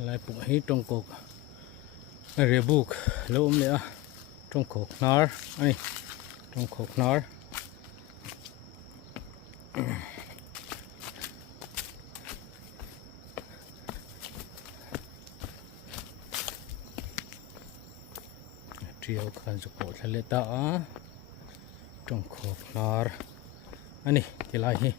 lại phụ hết trong cột rìa buộc lâu nữa trong cột nار này trong cột nار triều khăn dục cột là lệ ta trong cột nار anh này cái lại hi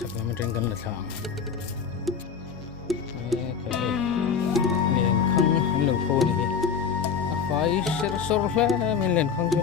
sắp mình trên gần là thằng cái liền không lồng phô này phải sơ ra mình liền không chứ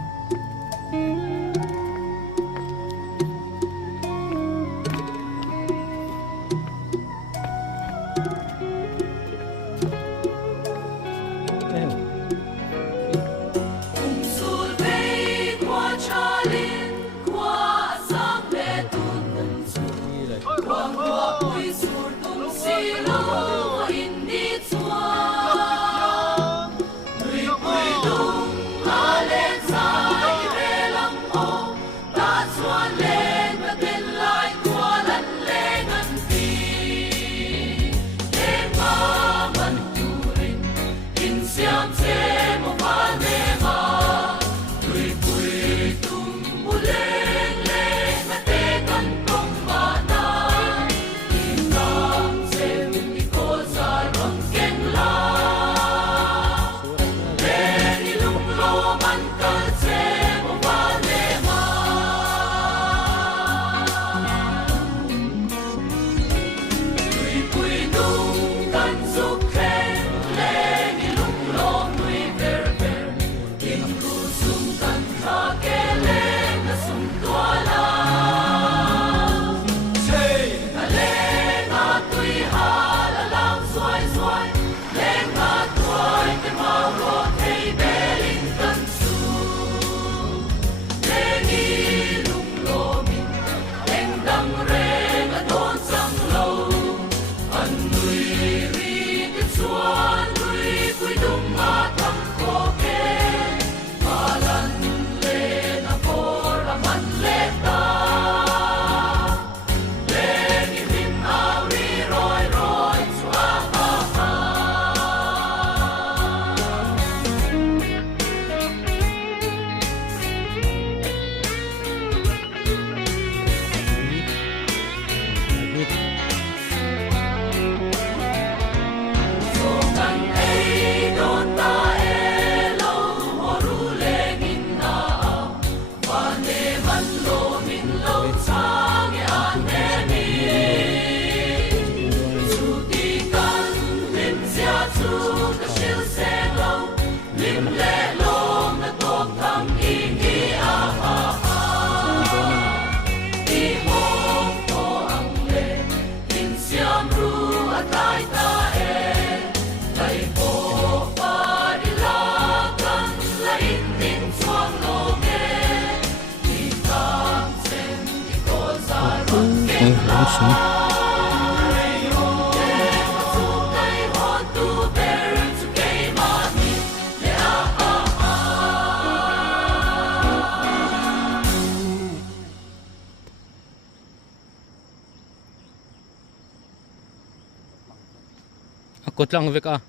cột lang việc à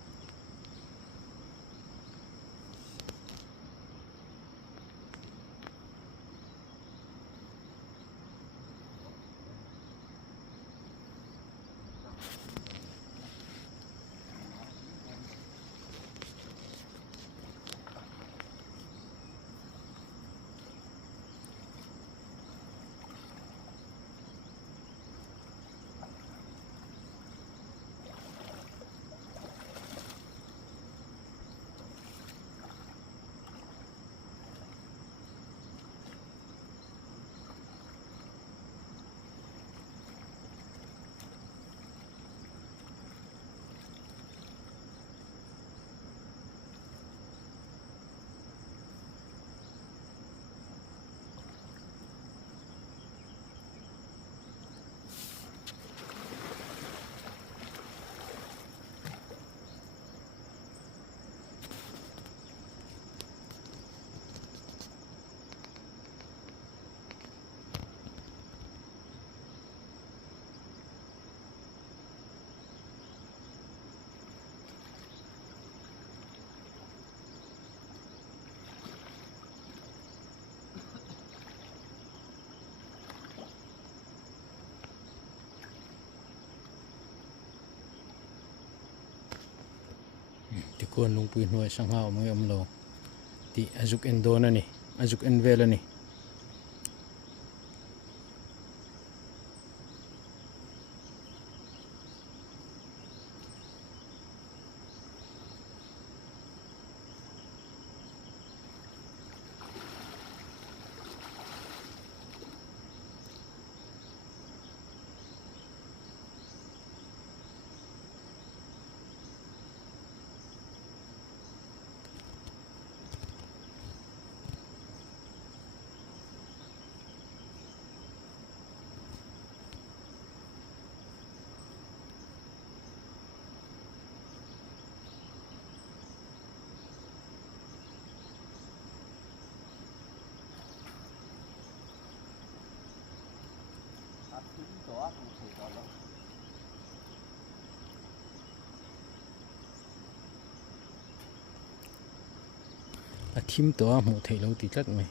kon lung pui hnuai sang hau mai om lo ti azuk en don ani azuk en vel ani a thim to a hmuh theih lo ti tlat mai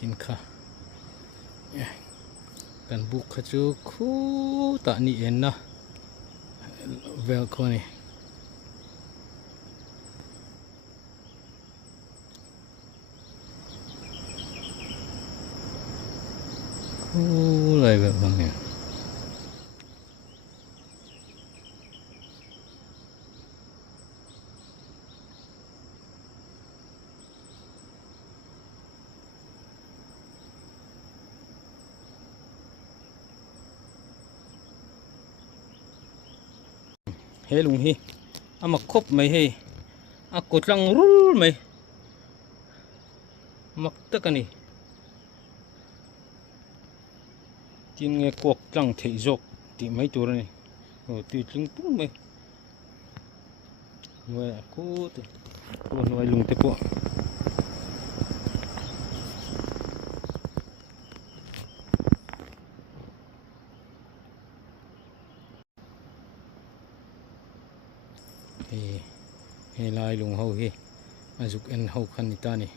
chin kha kan buk kha chu khu ta ni en na vel kho ni khu lại vel bang ni he lung hi ama khop mai he a kotlang rul mai mak takani tin nge kok tlang thei jok ti mai tur ni o ti tling pu mai noi ku te ko noi lung te po he lai lung ho hi azuk en ho khan ni ta ni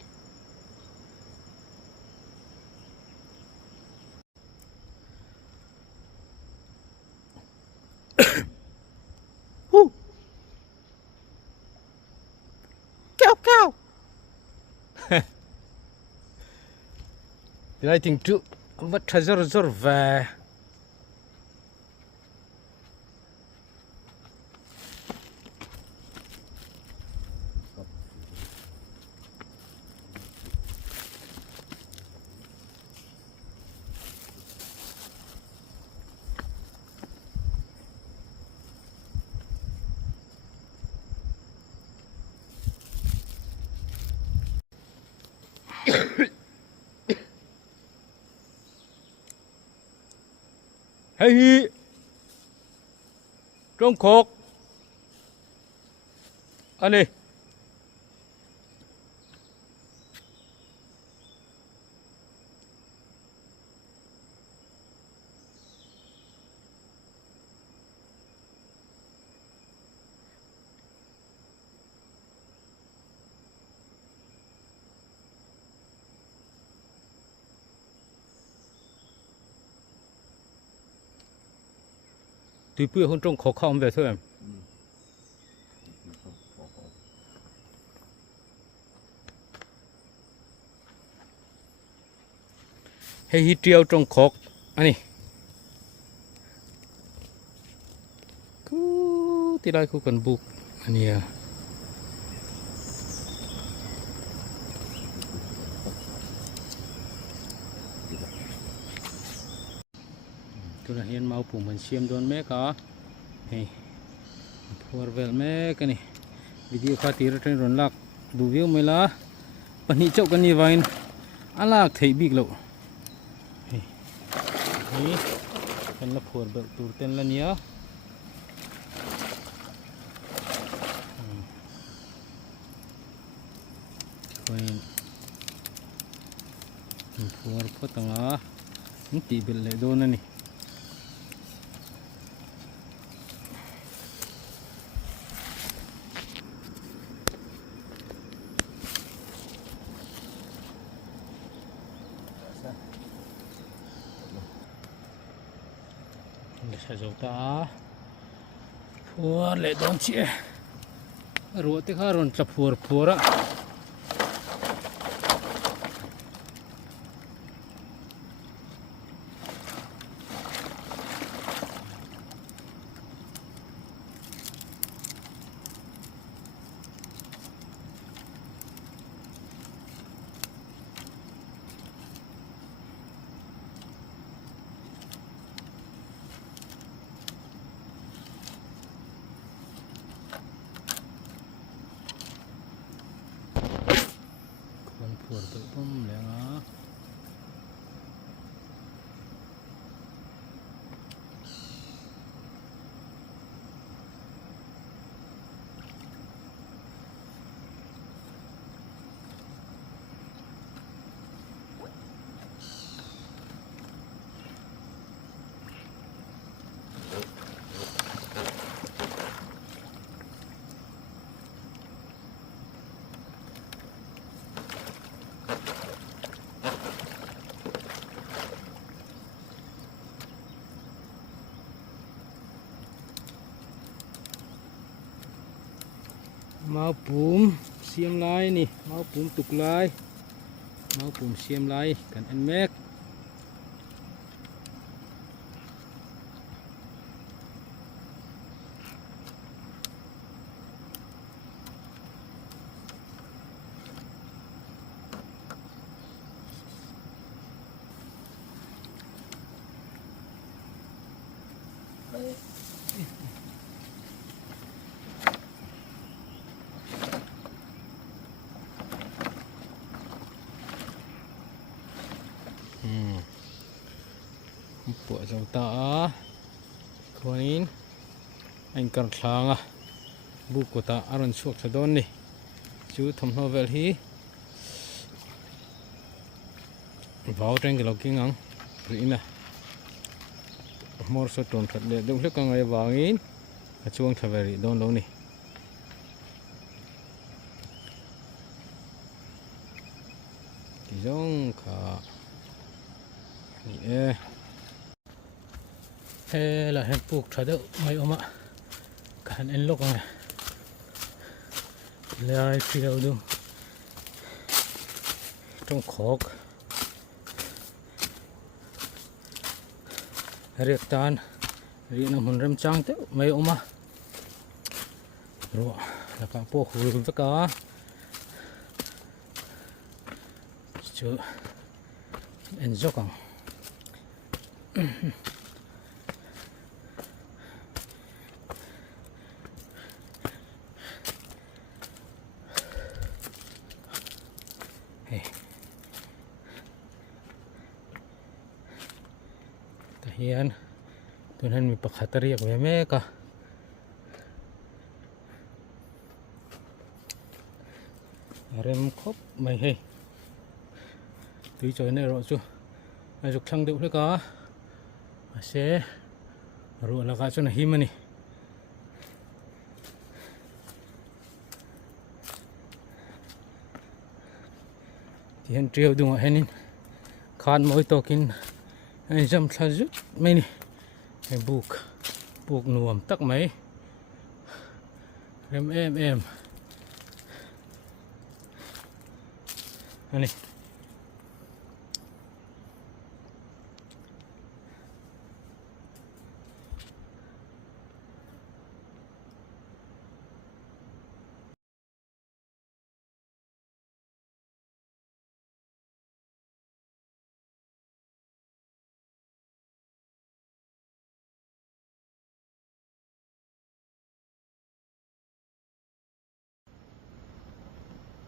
cow cow I think too what treasure ve hey trong khóc anh đi tùy bữa hôm trong khóc không về thôi em hay hít treo trong khóc anh đi cứ tí đây cứ cần buộc anh đi tôi là hiện mau phụng mình xem đón mẹ cả hey for vel mẹ cái này video khá tí ra trên rốn lạc đủ view mới là bật nhị chậu cái như vậy ăn lạc thấy bị lộ hey cái là for vel tụt tên là nhớ quên for potong ah nanti beli dona nih sẽ dấu ta phùa lệ đón chị rồi tiếc ha rồi chập phùa phùa đó phùa tự bấm lẹ nó mau pum xiêm lai nè mau pum tục lai mau pum xiêm lai cần ăn mét bộ dầu tạ koin anh cần khang à bu của ta aron suộc sa don ni chú thầm ho vel hi vào trên cái lồng kinh ngang rỉ nè mor so ton thật để đông lúc càng ngày vào in chuông thà về don lâu nè thì giống cả nè là hẹn buộc thay đổi mấy ông ạ cả anh lúc này lại phiêu đúng trong khóc riết tan riết nó muốn rem trăng tới mấy ông ạ rồi là cả bộ khối với cả chứ anh dốc càng tahian tunan mi pakhatariak meme ka rem khop mày hay tuy chơi này rồi chú ai dục thăng điệu đấy cả sẽ rồi là cái chỗ này hiểm này thì hiện triều đúng hay nên khan mỗi tổ kinh anh dâm sa rút mấy này cái buộc buộc nuông tắc mấy em này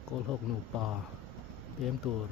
cô hộp nụ bò em tuột